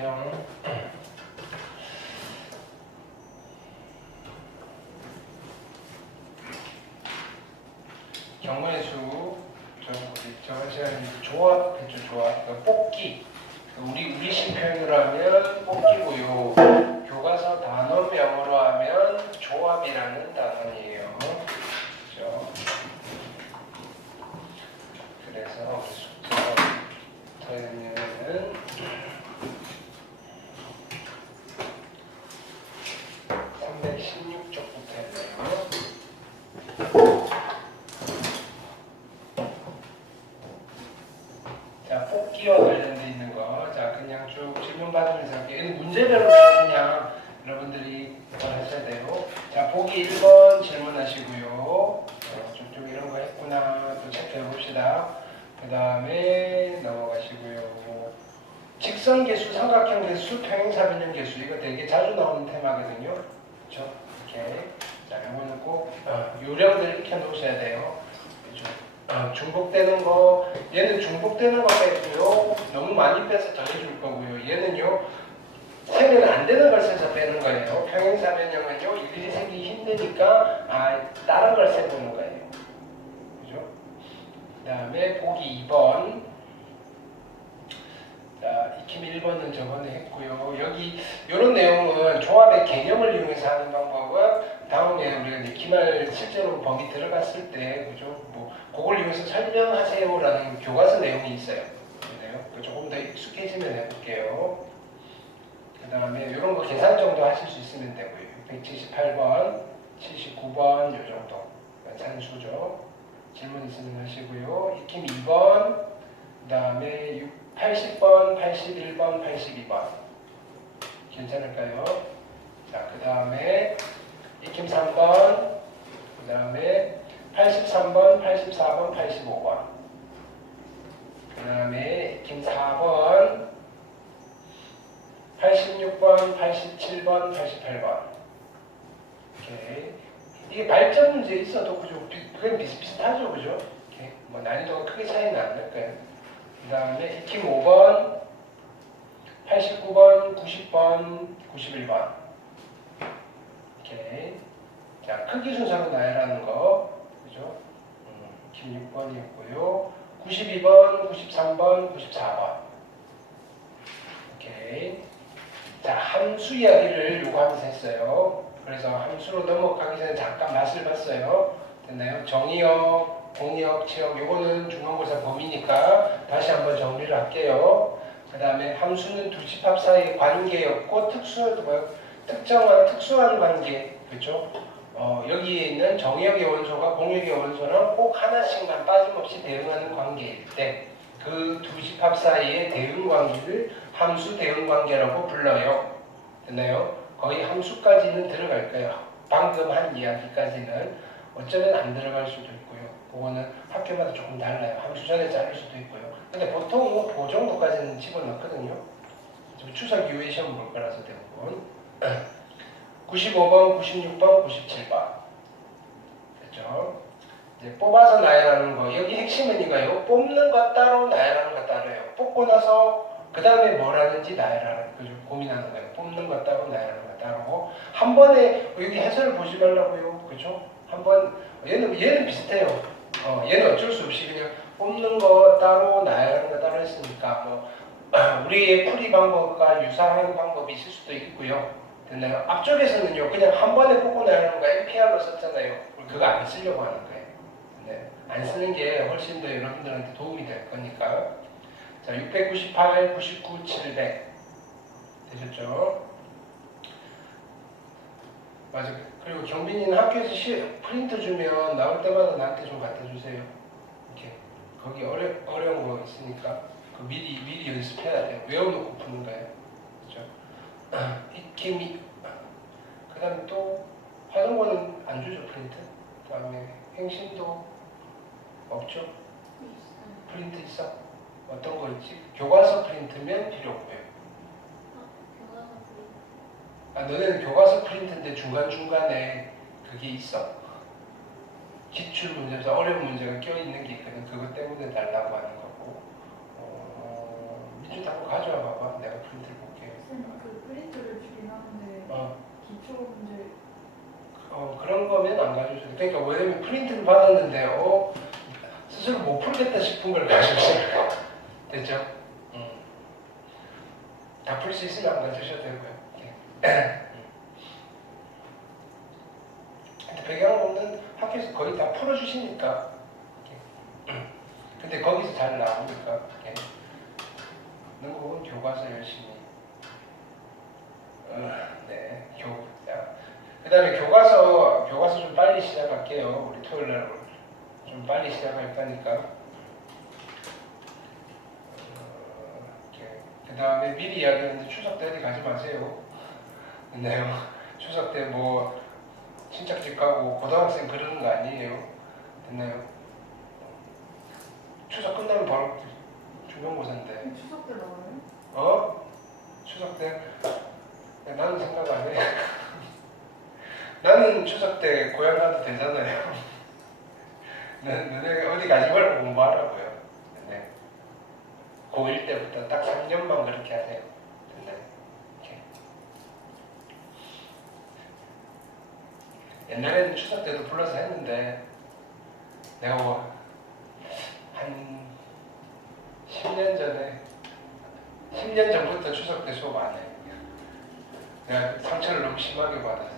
볼게요. 경우의 수, 저번 시간에 조합했죠, 조합. 뽑기. 우리식 표현으로 하면 뽑기고요. 교과서 단어명으로 하면 조합이라는 단어예요. 그죠? 그래서 우리 숙제부터는 316쪽부터 했네요. 자, 뽑기와 관련돼 있는 거. 자, 그냥 쭉 질문 받으면서 할게요. 얘는 문제별로 그냥 여러분들이 하셔야 돼요. 자, 보기 1번 질문하시고요. 쭉쭉 이런 거 했구나. 또 체크해 봅시다. 그 다음에 넘어가시고요. 직선계수, 삼각형계수, 평행사변형 계수. 이거 되게 자주 나오는 테마거든요. 그렇죠? 이렇게. 자, 이거는 꼭 요령들 익혀 놓으셔야 돼요. 그렇죠? 중복되는 거, 얘는 중복되는 거 빼고요. 너무 많이 빼서 더해줄 거고요. 얘는요, 세면 안 되는 걸 써서 빼는 거예요. 평행사변형은요, 일일이 세기 힘드니까 다른 걸 세보는 거예요. 그죠? 그 다음에 보기 2번. 자, 익힘 1번은 저번에 했고요. 여기 이런 내용은 조합의 개념을 이용해서 하는 방법은 다음에 우리가 이제 기말 실제로 범위 들어갔을 때, 그죠? 뭐 그걸 이용해서 설명하세요라는 교과서 내용이 있어요. 그래요? 조금 더 익숙해지면 해볼게요. 그 다음에 이런 거 계산 정도 하실 수 있으면 되고요. 178번, 79번 요 정도 산수죠. 질문 있으면 하시고요. 익힘 2번, 그 다음에 80번, 81번, 82번 괜찮을까요? 자, 그 다음에 익힘 3번, 그 다음에 83번, 84번, 85번 그 다음에 익힘 4번, 86번, 87번, 88번 오케이. 이게 발전 문제 있어도 그죠? 그건 비슷비슷하죠, 그죠? 오케이. 뭐 난이도가 크게 차이는 안 날 거예요. 그 다음에 익힘 5번, 89번, 90번, 91번 오케이. 자, 크기 순서로 나열하는 거 그죠? 익힘 6번이었고요 92번, 93번, 94번 오케이. 자, 함수 이야기를 요구하면서 했어요. 그래서 함수로 넘어가기 전에 잠깐 맛을 봤어요. 됐나요? 정의역, 공역, 치역 요거는 중간고사 범위니까 다시 한번 정리를 할게요. 그 다음에 함수는 두 집합 사이의 관계였고 특수한 관계 그렇죠? 여기에 있는 정의역의 원소가 공역의 원소랑 꼭 하나씩만 빠짐없이 대응하는 관계일 때 그 두 집합 사이의 대응 관계를 함수 대응 관계라고 불러요. 됐나요? 거의 함수까지는 들어갈 거예요. 방금 한 이야기까지는 어쩌면 안 들어갈 수도 있고요. 그거는 학교마다 조금 달라요. 함수 전에 자를 수도 있고요. 근데 보통 그 정도까지는 집어넣거든요. 추석 이후에 시험 볼 거라서 대부분. 95번, 96번, 97번. 됐죠? 이제 뽑아서 나열하는 거. 여기 핵심은 이거예요. 뽑는 것 따로 나열하는 것 따로예요. 뽑고 나서 그 다음에 뭘 하는지 나열하는 거죠. 고민하는 거예요. 뽑는 것 따로 나열하는 것 따로. 한 번에 여기 해설을 보지 말라고요. 그죠? 한 번 얘는 비슷해요. 얘는 어쩔 수 없이 그냥 뽑는 거 따로 나열하는 거 따로 했으니까 뭐 우리의 풀이 방법과 유사한 방법이 있을 수도 있고요. 됐나요? 앞쪽에서는요 그냥 한 번에 뽑고 나열하는 거 NPR로 썼잖아요. 그거 안 쓰려고 하는 거예요. 네. 안 쓰는 게 훨씬 더 여러분들한테 도움이 될 거니까. 자, 698, 99, 700 되셨죠? 맞아. 그리고 경빈이는 학교에서 프린트 주면 나올 때마다 나한테 좀 갖다 주세요. 이렇게 거기 어려운 거 있으니까 그 미리 연습해야 돼요. 외워놓고 푸는 거예요. 그렇죠? 익힘이 그 다음에 또 화성고는 안 주죠 프린트. 그 다음에 행신도 없죠? 프린트 있어? 어떤 거 있지? 교과서 프린트면 필요 없고요. 너네는 교과서 프린트인데 중간중간에 그게 있어. 기출 문제에서 어려운 문제가 껴있는 게 있거든. 그것 때문에 달라고 하는 거고. 민주 한번 가져와 봐봐. 내가 프린트를 볼게요. 쌤, 그 프린트를 주긴 하는데 어. 기초 문제 그런 거면 안 가져줘도 돼. 그러니까 왜냐면 프린트를 받았는데 스스로 못 풀겠다 싶은 걸 가져주세요. 됐죠? 다 풀 수 있으면 안 가져주셔도 되고요. 근데 배경은 학교에서 거의 다 풀어주시니까. 근데 거기서 잘 나오니까. 그건 교과서 열심히. 네, 그 다음에 교과서 좀 빨리 시작할게요. 우리 토요일 날 좀 빨리 시작할 거니까. 그 다음에 미리 이야기하는데 추석 때 어디 가지 마세요. 됐나요? 추석 때 뭐 친척집 가고 고등학생 그러는 거 아니에요. 됐나요? 추석 끝나면 바로 중간고사인데. 추석 때 나와요? 추석 때? 나는 생각 안 해. 나는 추석 때 고향 가도 되잖아요. 너네 어디 가지 말고 공부하라고요. 네. 고1 때부터 딱 3년만 그렇게 하세요. 네. 이렇게. 옛날에는 추석 때도 불러서 했는데 내가 한 10년 전부터 추석 때 수업 안 해. 내가 상처를 너무 심하게 받아서.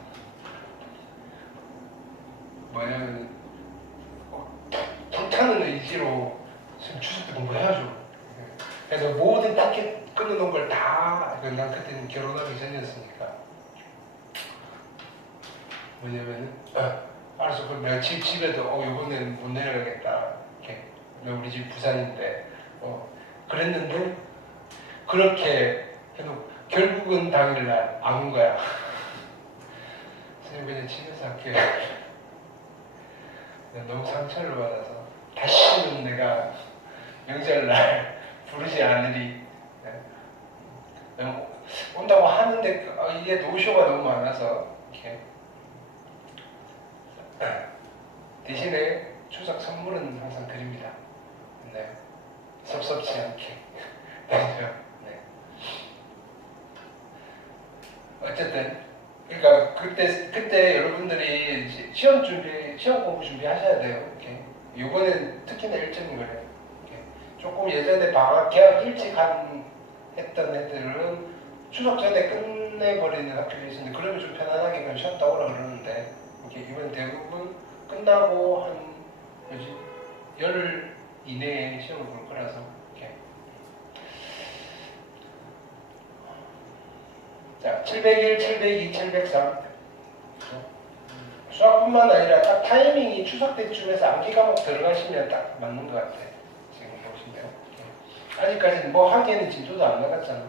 뭐냐면 불타는 의지로 지금 추석 때 공부해야죠. 그래서 모든 티켓 끊어놓은 걸 다, 난 그때는 결혼하기 전이었으니까. 뭐냐면은, 알았어, 그럼 내가 집에도, 이번엔 못 내려가겠다. 이렇게. 우리 집 부산인데, 그랬는데, 그렇게 해도 결국은 당일날 안 온 거야. 선생님, 그냥 집에서 할게요. 너무 상처를 받아서 다시는 내가 명절날 부르지 않으리. 온다고 하는데 이게 노쇼가 너무 많아서 이렇게. 대신에 추석 선물은 항상 드립니다. 네. 섭섭지 않게. 네. 어쨌든 그러니까 그때 여러분들이 시험 공부 준비하셔야 돼요. 이렇게. 이번엔 특히나 일정인 거예요. 이렇게. 조금 예전에 방학 개학 일찍 했던 애들은 추석 전에 끝내버리는 학교도 있었는데 그러면 좀 편안하게 그냥 쉬었다 오라 그러는데 이렇게 이번 대부분 끝나고 한 열 이내에 시험을 볼 거라서 이렇게. 자, 701, 702, 703 수학뿐만 아니라 딱 타이밍이 추석 때쯤에서 암기 과목 들어가시면 딱 맞는 것 같아요. 지금 보시면 아직까지는 뭐 하기에는 진도도 안 나갔잖아.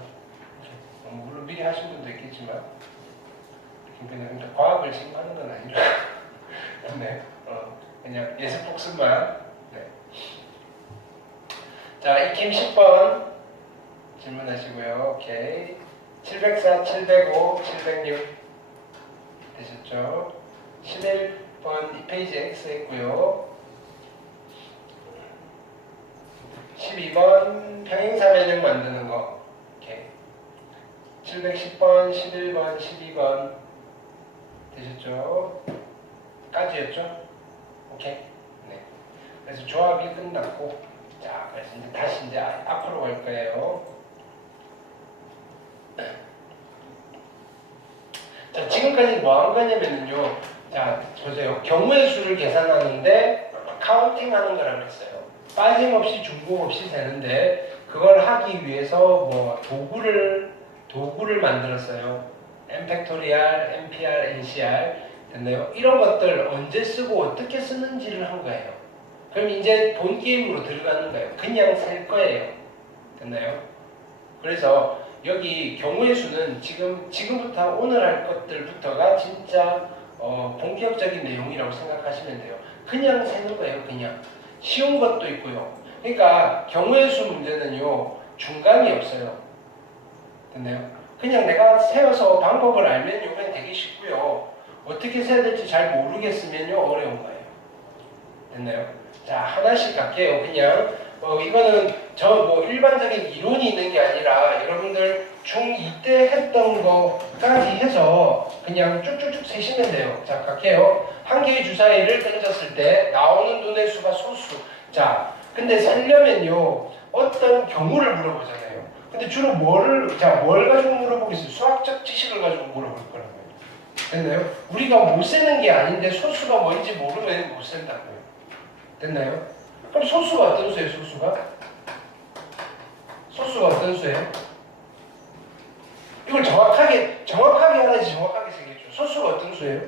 물론 미리 하신 분도 있겠지만 그러니까 과학을 지금 하는 건 아니죠. 네, 그냥 예습 복습만. 네. 자, 익힘 10번 질문하시고요. 오케이. 704, 705, 706 되셨죠? 11번 2페이지 X 했고요. 12번 평행사 변형 만드는 거. 오케이. 710번, 11번, 12번 되셨죠? 까지였죠? 오케이. 네. 그래서 조합이 끝났고, 자, 그래서 이제 다시 이제 앞으로 갈 거예요. 자, 지금까지 뭐 한 거냐면요. 자, 보세요. 경우의 수를 계산하는데 카운팅 하는 거라고 그랬어요. 빠짐없이 중복 없이 세는데 그걸 하기 위해서 뭐 도구를 만들었어요. N팩토리알, NPR, NCR 됐나요? 이런 것들 언제 쓰고 어떻게 쓰는지를 한 거예요. 그럼 이제 본 게임으로 들어가는 거예요. 그냥 셀 거예요. 됐나요? 그래서 여기 경우의 수는 지금부터 오늘 할 것들부터가 진짜 본격적인 내용이라고 생각하시면 돼요. 그냥 세는 거예요. 그냥. 쉬운 것도 있고요. 그러니까 경우의 수 문제는요. 중간이 없어요. 됐나요? 그냥 내가 세워서 방법을 알면요. 그냥 되게 쉽고요. 어떻게 세야 될지 잘 모르겠으면요. 어려운 거예요. 됐나요? 자, 하나씩 갈게요. 그냥 이거는 저 뭐 일반적인 이론이 있는 게 아니라 여러분들 중2 때 했던 거까지 해서 그냥 쭉쭉쭉 세시면 돼요. 자, 갈게요. 한 개의 주사위를 던졌을 때 나오는 눈의 수가 소수. 자, 근데 살려면요. 어떤 경우를 물어보잖아요. 근데 주로 뭘 가지고 물어보겠어요? 수학적 지식을 가지고 물어볼 거라고요. 됐나요? 우리가 못 세는 게 아닌데 소수가 뭔지 모르면 못 센다고요. 됐나요? 그럼 소수가 어떤 수예요? 소수가 어떤 수예요? 이걸 정확하게 알아야지 정확하게 쓰겠죠. 소수가 어떤 수예요?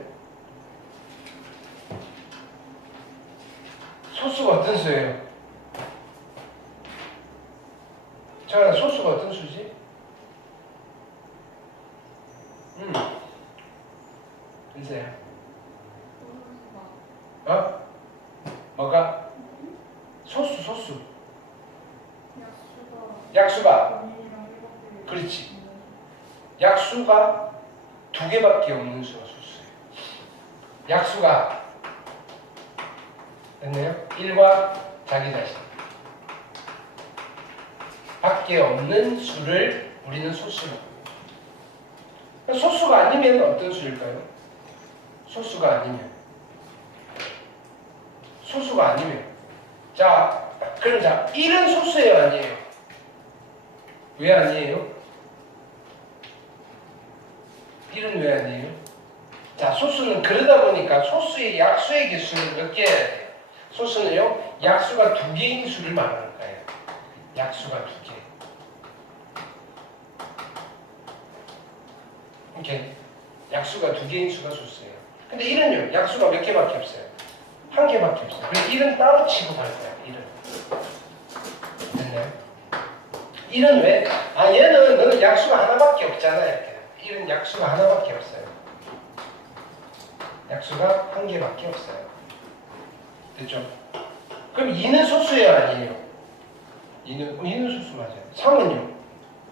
소수가 어떤 수예요? 자, 소수가 어떤 수지? 은세야. 어? 뭐가? 소수. 약수가. 본인이랑 일곱 개. 그렇지. 약수가 두 개밖에 없는 수가 소수예요. 약수가 됐네요? 1과 자기 자신 밖에 없는 수를 우리는 소수라고 해요. 소수가 아니면 어떤 수일까요? 소수가 아니면 자, 그럼 자, 1은 소수예요, 아니에요? 왜 아니에요? 1은 왜 아니에요? 자, 소수는 그러다 보니까 소수의 약수의 개수를 몇 개 해야 돼요? 소수는요, 약수가 2개인 수를 말하는 거예요. 약수가 2개. 오케이. 약수가 2개인 수가 소수예요. 근데 1은요, 약수가 몇 개밖에 없어요? 1개밖에 없어요. 그래서 1은 따로 취급할 거야, 1은. 됐나요? 1은 왜? 너는 약수가 하나밖에 없잖아, 이렇게. 1은 약수가 하나밖에 없어요. 약수가 1개밖에 없어요. 됐죠? 그럼 2는 소수예요, 아니에요? 2는 소수 맞아요. 3은요?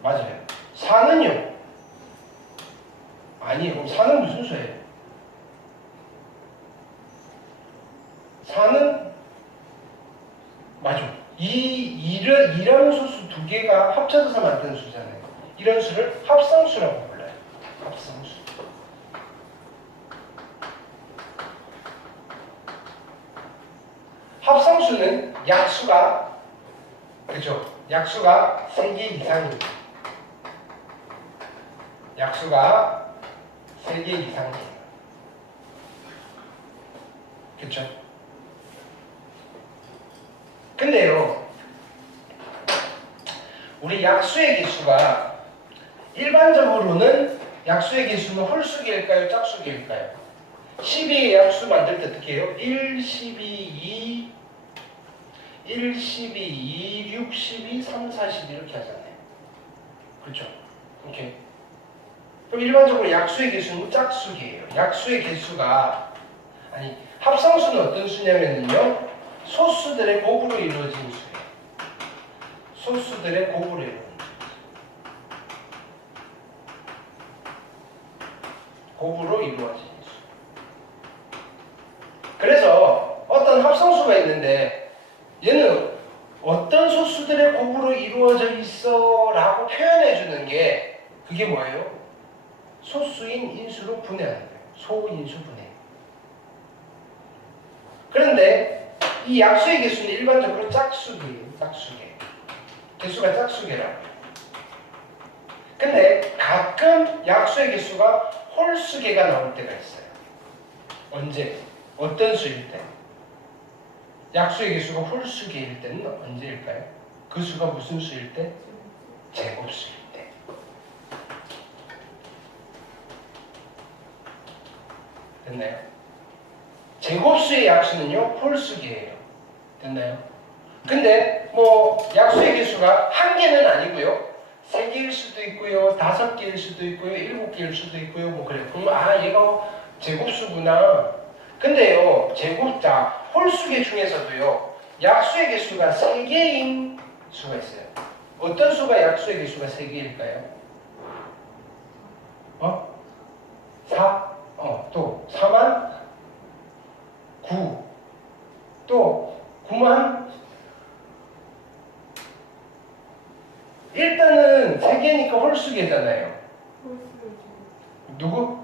맞아요. 4는요? 아니에요. 그럼 4는 무슨 수예요? 4는 맞아. 이런 소수 2개가 합쳐져서 만든 수잖아요. 이런 수를 합성수라고 불러요. 합성수. 합성수는 약수가 그죠? 약수가 3개 이상입니다. 약수가 3개 이상이에요. 그쵸? 근데요, 우리 약수의 개수가 일반적으로는 약수의 개수는 홀수기일까요? 짝수기일까요? 12의 약수 만들 때 어떻게 해요? 1, 12, 2, 6, 12, 3, 4, 12 이렇게 하잖아요. 그렇죠? 오케이. 그럼 일반적으로 약수의 개수는 짝수기예요. 약수의 개수가 합성수는 어떤 수냐면요, 소수들의 곱으로 이루어진 수예요. 소수들의 곱으로 이루어진 수. 곱으로 이루어진 수. 그래서 어떤 합성수가 있는데 얘는 어떤 소수들의 곱으로 이루어져 있어 라고 표현해 주는 게 그게 뭐예요? 소수인 인수로 분해하는 거예요. 소인수 분해. 그런데 이 약수의 개수는 일반적으로 짝수기예요. 짝수계. 개수가 짝수계라고. 근데 가끔 약수의 개수가 홀수계가 나올 때가 있어요. 언제? 어떤 수일 때? 약수의 개수가 홀수계일 때는 언제일까요? 그 수가 무슨 수일 때? 제곱수일 때. 됐나요? 제곱수의 약수는요, 홀수계예요. 됐나요? 근데 약수의 개수가 1개는 아니고요. 3개일 수도 있고요. 5개일 수도 있고요. 7개일 수도 있고요. 그래요. 그럼 얘가 제곱수구나. 근데요, 홀수계 중에서도요, 약수의 개수가 3개인 수가 있어요. 어떤 수가 약수의 개수가 3개일까요? 4? 또 4만 9. 또 9만 일단은 개니까 홀수계잖아요. 홀수의 제곱. 누구?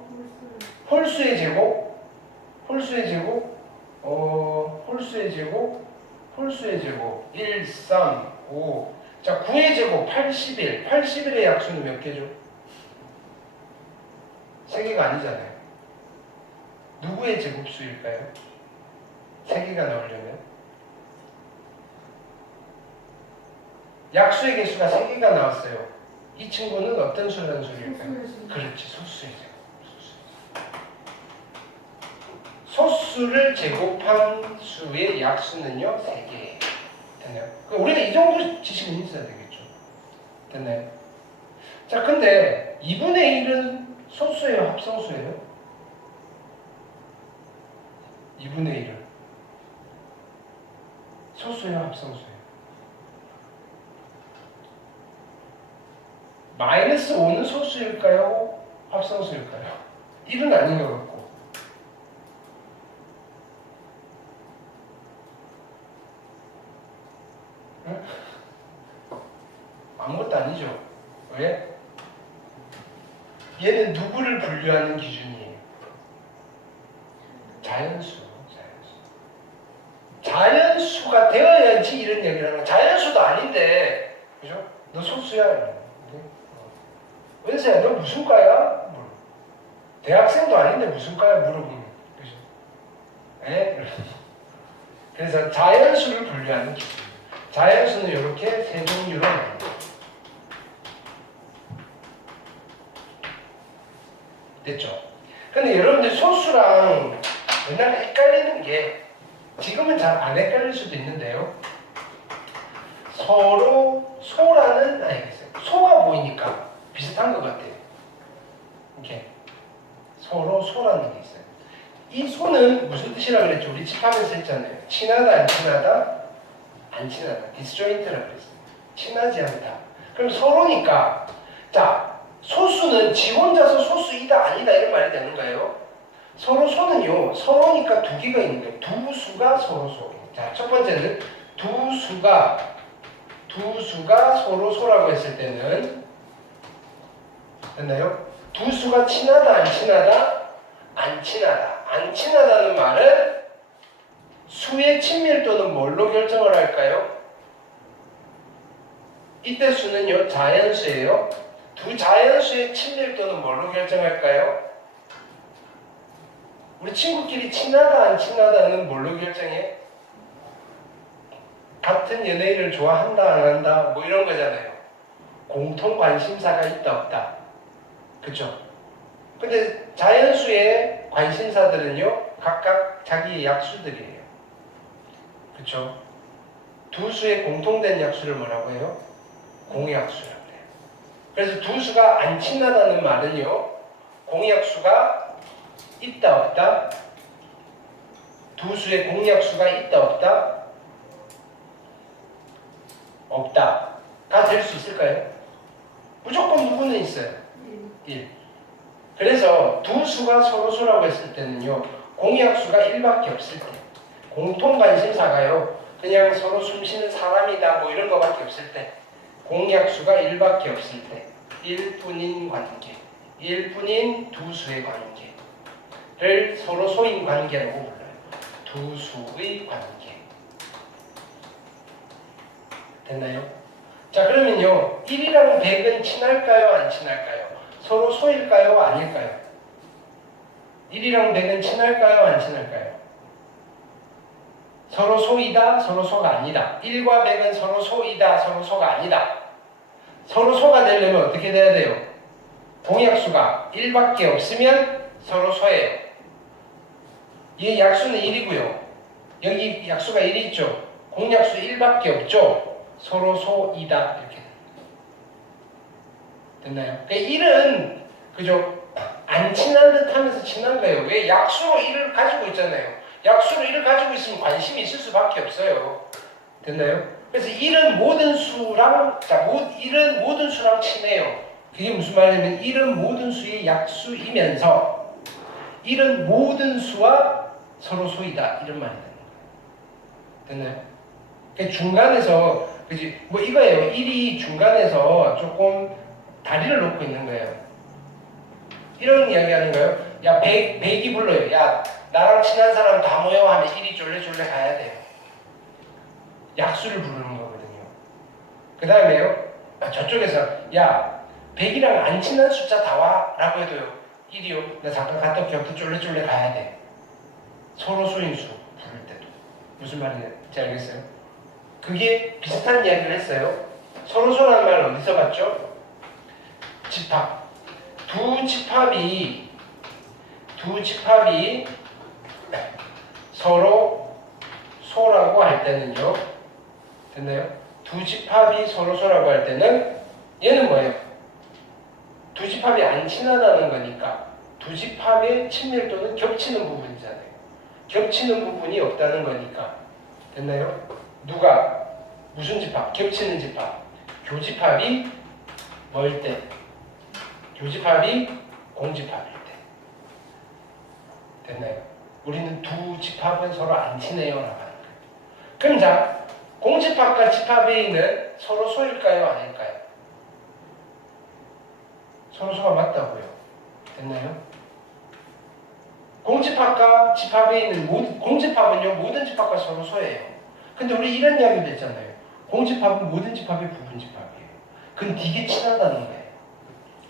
홀수의 홀수의 제곱? 홀수의 제곱? 홀수의 제곱? 홀수의 제곱 1, 3, 5. 자, 9의 제곱 81. 81의 약수는 몇 개죠? 3개가 아니잖아요. 누구의 제곱수일까요? 3개가 나오려면 약수의 개수가 3개가 나왔어요. 이 친구는 어떤 수라는 소리일까요? 소수의 제곱. 그렇지, 소수의 제곱. 소수를 제곱한 수의 약수는요 3개. 됐나요? 우리가 이 정도 지식은 있어야 되겠죠. 됐나요? 자, 근데 2분의 1은 소수예요, 합성수예요? 2분의 1은 소수예요, 합성수예요? 마이너스 5는 소수일까요? 합성수일까요? 1은 아닌 것 같고. 응? 아무것도 아니죠. 왜? 얘는 누구를 분류하는 기준이에요? 자연수. 자연수가 되어야지 이런 얘기를 하는 거야. 자연수도 아닌데, 그죠? 너 소수야. 은서야, 너 무슨 과야? 물어. 대학생도 아닌데 무슨 과야? 물어보면. 그죠? 에? 그래서 자연수를 분류하는 기준. 자연수는 이렇게 세 종류로 나눠요. 됐죠? 근데 여러분들 소수랑 옛날에 헷갈리는 게 지금은 잘 안 헷갈릴 수도 있는데요. 서로 소라는 알겠어요. 소가 보이니까 비슷한 것 같아요. 이렇게 서로 소라는 게 있어요. 이 소는 무슨 뜻이라고 그랬죠? 우리 집하면서 했잖아요. 친하다, 안 친하다? 안 친하다. 디스조인트라고 그랬어요. 친하지 않다. 그럼 서로니까 자, 소수는 지 혼자서 소수이다 아니다 이런 말이 되는가요? 서로 소는요. 서로니까 두 개가 있는 거예요. 두 수가 서로 소. 자, 첫 번째는 두 수가 서로 소라고 했을 때는 됐나요? 두 수가 친하다 안 친하다? 안 친하다. 안 친하다는 말은 수의 친밀도는 뭘로 결정을 할까요? 이때 수는요 자연수예요. 두 자연수의 친밀도는 뭘로 결정할까요? 우리 친구끼리 친하다 안 친하다는 뭘로 결정해? 같은 연예인을 좋아한다 안 한다 뭐 이런 거잖아요. 공통 관심사가 있다 없다. 그쵸? 근데 자연수의 관심사들은요 각각 자기의 약수들이에요. 그쵸? 두 수의 공통된 약수를 뭐라고 해요? 공약수라고 해요. 그래서 두 수가 안 친하다는 말은요 공약수가 있다 없다? 두 수의 공약수가 있다 없다? 없다가 될 수 있을까요? 무조건 누구는 있어요. 1. 그래서 두 수가 서로 소라고 했을 때는요 공약수가 1밖에 없을 때 공통 관심사가요 그냥 서로 숨쉬는 사람이다 뭐 이런 거밖에 없을 때 공약수가 1밖에 없을 때 1뿐인 관계 1뿐인 두 수의 관계를 서로 소인 관계라고 불러요. 두 수의 관계. 됐나요? 자, 그러면요 1이랑 100은 친할까요 안 친할까요? 서로 소일까요 아닐까요? 1이랑 100은 친할까요 안 친할까요? 서로 소이다 서로 소가 아니다. 1과 100은 서로 소이다 서로 소가 아니다. 서로 소가 되려면 어떻게 돼야 돼요? 공약수가 1밖에 없으면 서로 소예요. 얘 약수는 1이고요. 여기 약수가 1이 있죠. 공약수 1밖에 없죠. 서로 소이다 이렇게 됐나요? 그러니까 1은 그죠? 안 친한 듯 하면서 친한 거예요. 왜? 약수로 1을 가지고 있잖아요. 약수로 1을 가지고 있으면 관심이 있을 수밖에 없어요. 됐나요? 그래서 1은 모든 수랑 1은 모든 수랑 친해요. 그게 무슨 말이냐면 1은 모든 수의 약수이면서 1은 모든 수와 서로 소이다 이런 말이 되는 거예요. 됐나요? 그러니까 중간에서 그지 뭐 이거예요. 1이 중간에서 조금 다리를 놓고 있는 거예요. 이런 이야기 하는 거예요. 야, 백이 불러요. 야, 나랑 친한 사람 다 모여 하면 이리 쫄래쫄래 가야 돼요. 약수를 부르는 거거든요. 그 다음에요. 저쪽에서 야, 백이랑 안 친한 숫자 다 와 라고 해도요. 이리요. 나 잠깐 갔다 올게. 쫄래쫄래 가야 돼. 서로 소인수 부를 때도. 무슨 말인지 알겠어요? 그게 비슷한 이야기를 했어요. 서로 소라는 말 어디서 봤죠? 집합. 두 집합이 서로 소라고 할 때는요. 됐나요? 두 집합이 서로 소라고 할 때는 얘는 뭐예요? 두 집합이 안 친하다는 거니까 두 집합의 친밀도는 겹치는 부분이잖아요. 겹치는 부분이 없다는 거니까. 됐나요? 누가? 무슨 집합? 겹치는 집합. 교집합이 뭐일 때? 교집합이 공집합일 때. 됐나요? 우리는 두 집합은 서로 안 친해요 라고 하는 거예요. 그럼 자, 공집합과 집합A는 서로 소일까요? 아닐까요? 서로 소가 맞다고요. 됐나요? 공집합과 집합A는 공집합은요 모든 집합과 서로 소예요. 근데 우리 이런 이야기도 했잖아요. 공집합은 모든 집합이 부분집합이에요. 그건 되게 친하다는 거예요.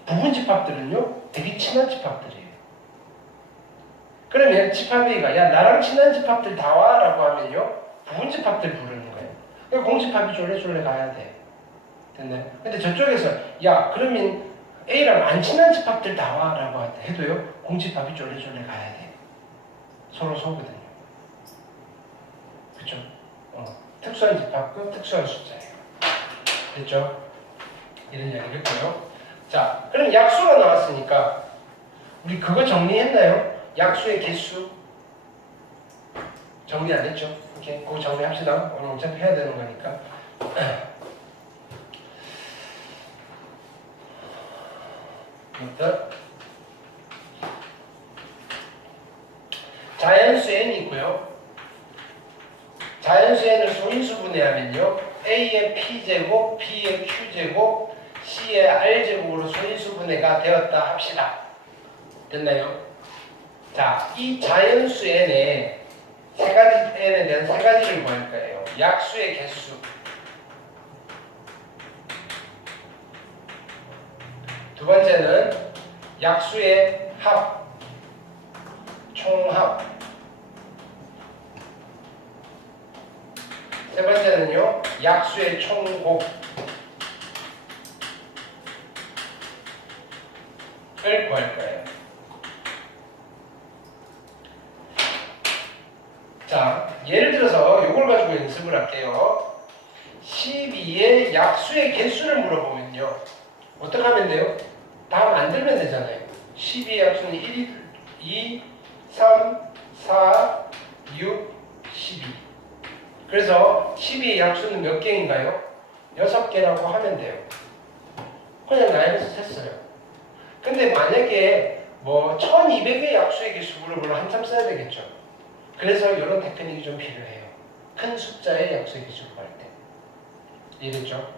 부분집합들은요 되게 친한 집합들이에요. 그러면 집합A가 야 나랑 친한 집합들 다 와 라고 하면요 부분집합들 부르는 거예요. 그러니까 공집합이 쫄래쫄래 가야 돼. 됐나요? 근데 저쪽에서 야 그러면 A랑 안 친한 집합들 다 와 라고 해도요 공집합이 쫄래쫄래 가야 돼. 서로 소거든요. 그쵸? 특수한 집합과 특수한 숫자예요. 됐죠? 이런 이야기를 했고요. 자, 그럼 약수가 나왔으니까 우리 그거 정리했나요? 약수의 개수 정리 안 했죠? 오케이, 그거 정리합시다. 오늘 어차피 해야 되는 거니까. 일단 자연수 n이 있고요. 자연수 n을 소인수 분해하면요. a의 p제곱, b의 q제곱, c의 r제곱으로 소인수 분해가 되었다 합시다. 됐나요? 자, 이 자연수 n에 세 가지 n에 대한 세 가지를 구할 거예요. 약수의 개수, 두 번째는 약수의 합, 총합, 세 번째는요 약수의 총곱을 구할 거예요. 자, 예를 들어서 이걸 가지고 연습을 할게요. 12의 약수의 개수를 물어보면요 어떻게 하면 돼요? 다 만들면 되잖아요. 12의 약수는 1, 2, 3, 4, 6, 12. 그래서 12의 약수는 몇 개인가요? 6개라고 하면 돼요. 그냥 라인에서 셌어요. 근데 만약에 뭐 1200의 약수의 개수 물어보면 한참 써야 되겠죠. 그래서 이런 테크닉이 좀 필요해요. 큰 숫자의 약수의 개수 구할 때. 이해됐죠?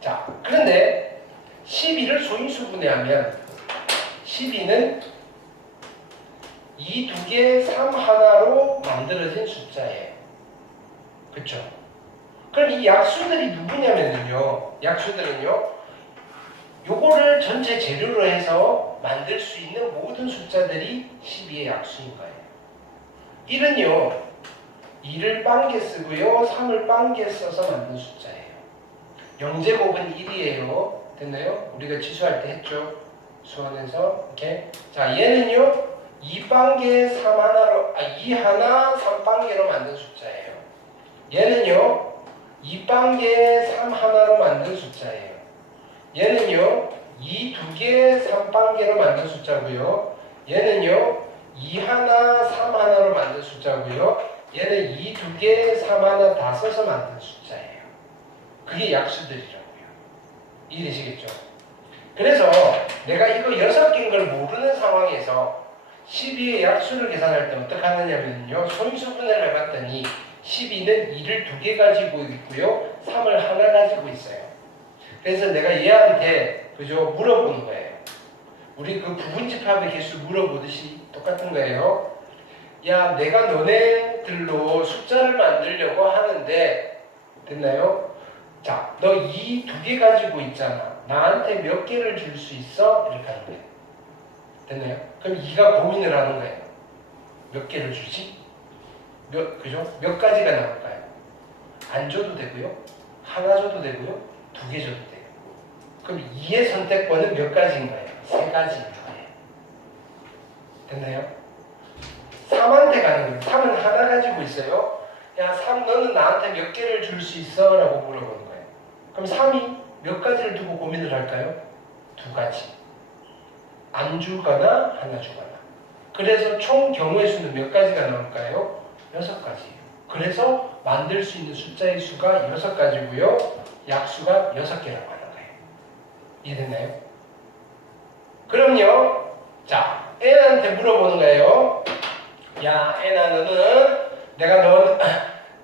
자, 그런데 12를 소인수 분해하면 12는 이 두 개, 3 하나로 만들어진 숫자예요. 그쵸? 그럼 이 약수들이 누구냐면요. 약수들은요. 요거를 전체 재료로 해서 만들 수 있는 모든 숫자들이 12의 약수인 거예요. 1은요. 2를 빵개 쓰고요. 3을 빵개 써서 만든 숫자예요. 0제곱은 1이에요. 됐나요? 우리가 치수할 때 했죠. 수원에서. 이렇게. 자, 얘는요. 2빵개 3 하나로 2 하나 3빵개로 만든 숫자예요. 얘는요. 2빵개 3 하나로 만든 숫자예요. 얘는요. 2 2개 3빵개로 만든 숫자고요. 얘는요. 2 하나 3 하나로 만든 숫자고요. 얘는 2 2개 3 하나 다 써서 만든 숫자예요. 그게 약수들이라고요. 이해되시겠죠? 그래서 내가 이거 6개인 걸 모르는 상황에서 12의 약수를 계산할 때 어떻게 하느냐면요. 소인수 분해를 해봤더니 12는 2를 2개 가지고 있고요. 3을 하나 가지고 있어요. 그래서 내가 얘한테 그죠 물어보는 거예요. 우리 그 부분집합의 개수 물어보듯이 똑같은 거예요. 야, 내가 너네들로 숫자를 만들려고 하는데 됐나요? 자, 너 이 두 개 가지고 있잖아. 나한테 몇 개를 줄 수 있어? 이렇게 하는 거예요. 됐나요? 그럼 이가 고민을 하는 거예요. 몇 개를 주지? 그죠? 몇 가지가 나올까요? 안 줘도 되고요. 하나 줘도 되고요. 두 개 줘도 돼요. 그럼 2의 선택권은 몇 가지인가요? 3가지인 거예요. 됐나요? 3한테 가는 거예요. 3은 하나 가지고 있어요. 야, 3 너는 나한테 몇 개를 줄 수 있어? 라고 물어보는 거예요. 그럼 3이 몇 가지를 두고 고민을 할까요? 2가지. 안 주거나 하나 주거나. 그래서 총 경우의 수는 몇 가지가 나올까요? 6가지예요. 그래서 만들 수 있는 숫자의 수가 6가지고요. 약수가 6개라고 하는 거예요. 이해됐나요? 그럼요. 자, n한테 물어보는 거예요. 야, n아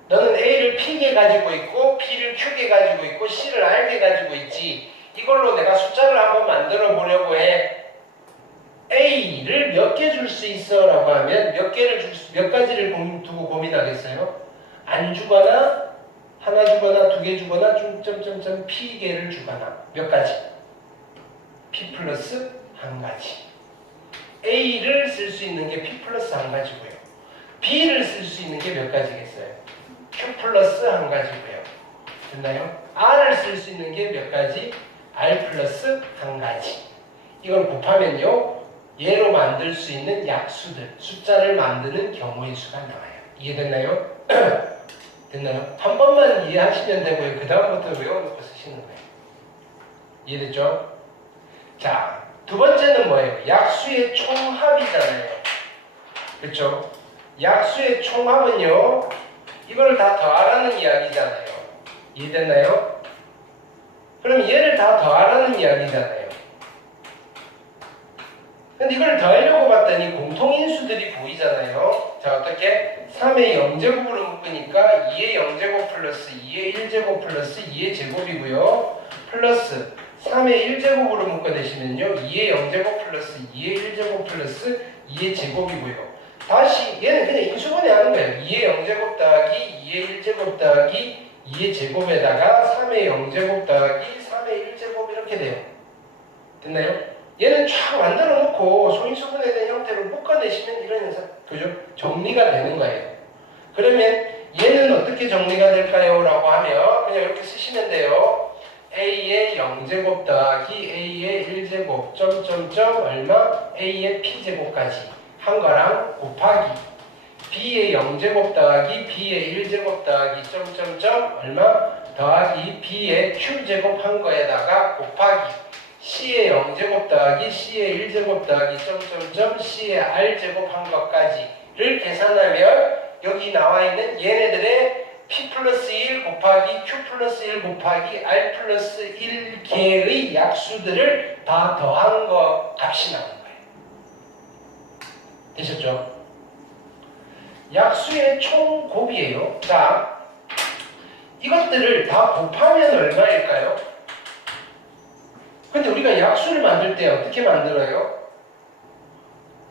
너는 a를 p개 가지고 있고 b를 q개 가지고 있고 c를 r개 가지고 있지. 이걸로 내가 숫자를 한번 만들어 보려고 해. a를 몇 개 줄 수 있어? 라고 하면 몇 가지를 두고 고민하겠어요? 안 주거나 하나 주거나 두 개 주거나 p개를 주거나 몇 가지? p 플러스 한 가지. a를 쓸 수 있는 게 p 플러스 한 가지고요. b를 쓸 수 있는 게 몇 가지겠어요? q 플러스 한 가지고요. 됐나요? r을 쓸 수 있는 게 몇 가지? r 플러스 한 가지. 이걸 곱하면요. 얘로 만들 수 있는 약수들, 숫자를 만드는 경우의 수가 나와요. 이해됐나요? 됐나요? 한 번만 이해하시면 되고요. 그 다음부터 외워놓고 쓰시는 거예요. 이해됐죠? 자, 두 번째는 뭐예요? 약수의 총합이잖아요. 그렇죠? 약수의 총합은요. 이걸 다 더하라는 이야기잖아요. 이해됐나요? 그럼 얘를 다 더하라는 이야기잖아요. 근데 이걸 더하려고 봤더니 공통인수들이 보이잖아요. 자, 어떻게? 3의 0제곱으로 묶으니까 2의 0제곱 플러스 2의 1제곱 플러스 2의 제곱이고요. 플러스 3의 1제곱으로 묶어내시면요. 2의 0제곱 플러스 2의 1제곱 플러스 2의 제곱이고요. 다시 얘는 그냥 인수분해 하는 거예요. 2의 0제곱 더하기 2의 1제곱 더하기 2의 제곱에다가 3의 0제곱 더하기 3의 1제곱 이렇게 돼요. 됐나요? 얘는 쫙 만들어 놓고 소인수분해된 형태로 묶어내시면 이런 현상, 그죠? 정리가 되는 거예요. 그러면 얘는 어떻게 정리가 될까요? 라고 하면 그냥 이렇게 쓰시면 돼요. a의 0제곱 더하기 a의 1제곱 점점점 얼마? a의 p제곱까지 한 거랑 곱하기 b의 0제곱 더하기 b의 1제곱 더하기 점점점 얼마? 더하기 b의 q제곱 한 거에다가 곱하기 c의 0제곱 더하기 c의 1제곱 더하기 점점점 c의 r제곱 한 것까지를 계산하면 여기 나와 있는 얘네들의 p 플러스 1 곱하기 q 플러스 1 곱하기 r 플러스 1개의 약수들을 다 더한 거 값이 나오는 거예요. 되셨죠? 약수의 총곱이에요. 자, 이것들을 다 곱하면 얼마일까요? 근데 우리가 약수를 만들 때 어떻게 만들어요?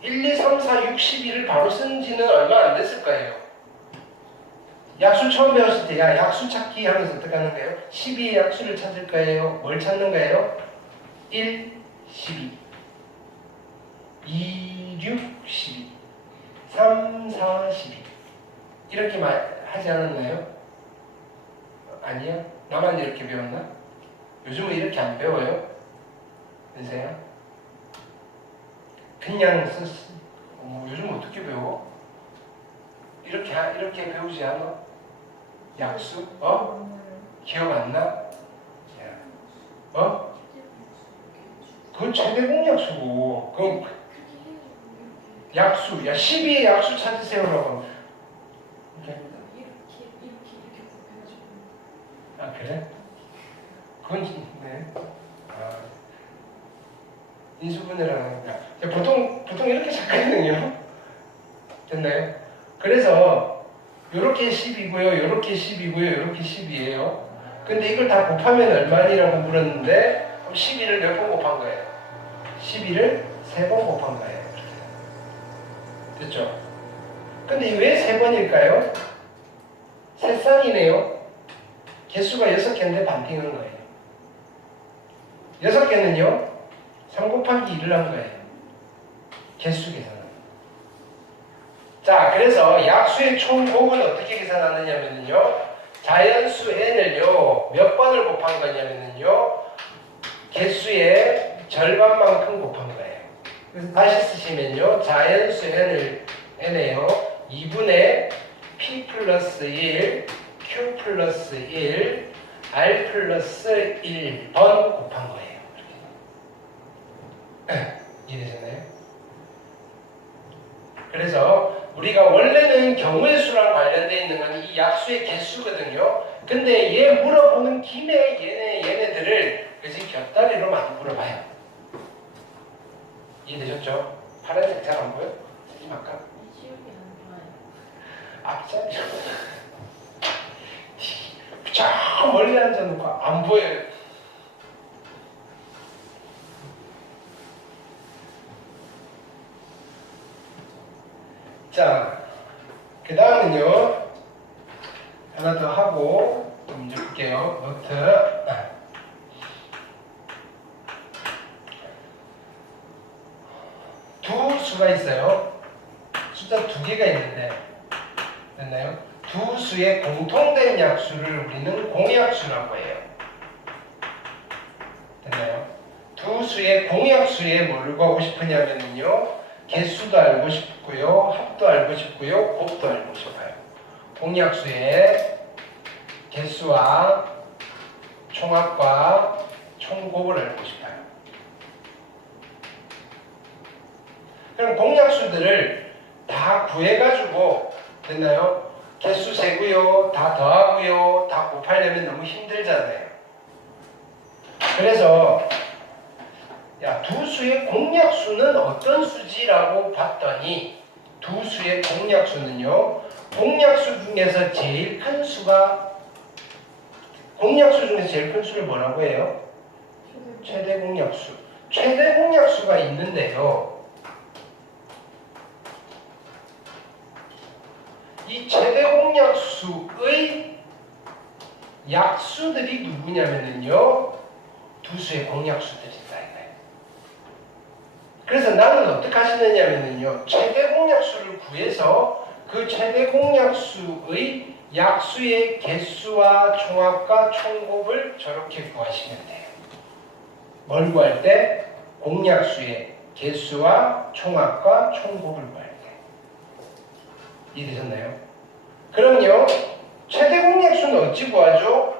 1, 2, 3, 4, 6, 12를 바로 쓴 지는 얼마 안 됐을 거예요. 약수 처음 배웠을 때 야, 약수 찾기 하면서 어떻게 하는 거예요? 12의 약수를 찾을 거예요. 뭘 찾는 거예요? 1, 12 2, 6, 12 3, 4, 12 이렇게 하지 않았나요? 아니야? 나만 이렇게 배웠나? 요즘은 이렇게 안 배워요? 은세야? 그냥 요즘 어떻게 배워? 이렇게 배우지 않아? 약수? 기억 안 나? 그건 최대공 약수고. 그럼 약수. 야, 12의 약수 찾으세요라고. 아, 그래? 그건 네. 인수분해라는 겁니다. 보통 이렇게 작거든요. 됐나요? 그래서 요렇게 10이고요, 요렇게 10이고요, 요렇게 10이에요. 근데 이걸 다 곱하면 얼마니라고 물었는데 그럼 12를 몇 번 곱한 거예요? 12를 3번 곱한 거예요. 이렇게. 됐죠? 근데 왜 3번일까요? 세 쌍이네요. 개수가 6개인데 반띵한 거예요. 6개는요 3 곱하기 2를 한 거예요. 개수 계산은. 자, 그래서 약수의 총곱은 어떻게 계산하느냐면요. 자연수 n을요 몇 번을 곱한 거냐면요. 개수의 절반만큼 곱한 거예요. 그래서 다시 쓰시면요. 자연수 n에요 2분의 p 플러스 1, q 플러스 1, r 플러스 1번 곱한 거예요. 이해되셨나요? 그래서 우리가 원래는 경우의 수랑 관련되어 있는 건 이 약수의 개수거든요. 근데 얘 물어보는 김에 얘네들을 그래서 곁다리로 많이 물어봐요. 이해되셨죠? 파란색 잘 안 보여? 쓰지 말까? 시험이 안 좋아요. 앞자리 저 멀리 앉아놓고 안 보여요. 자, 그 다음은요 하나 더 하고 또 문제 볼게요. 노트. 두 수가 있어요. 숫자 2개가 있는데 됐나요? 두 수의 공통된 약수를 우리는 공약수라고 해요. 됐나요? 두 수의 공약수에 뭘 구하고 싶으냐면요. 개수도 알고 싶고요. 합도 알고 싶고요. 곱도 알고 싶어요. 공약수의 개수와 총합과 총곱을 알고 싶어요. 그럼 공약수들을 다 구해가지고 됐나요? 개수 세고요. 다 더하고요. 다 곱하려면 너무 힘들잖아요. 그래서 야, 두 수의 공약수는 어떤 수지라고 봤더니 두 수의 공약수는요. 공약수 중에서 제일 큰 수가 공약수 중에서 제일 큰 수를 뭐라고 해요? 최대 공약수. 최대 공약수가 있는데요. 이 최대 공약수의 약수들이 누구냐면요. 두 수의 공약수들이다. 그래서 나는 어떻게 하시느냐면요. 최대 공약수를 구해서 그 최대 공약수의 약수의 개수와 총합과 총곱을 저렇게 구하시면 돼요. 뭘 구할 때? 공약수의 개수와 총합과 총곱을 구할 때. 이해되셨나요? 그럼요. 최대 공약수는 어찌 구하죠?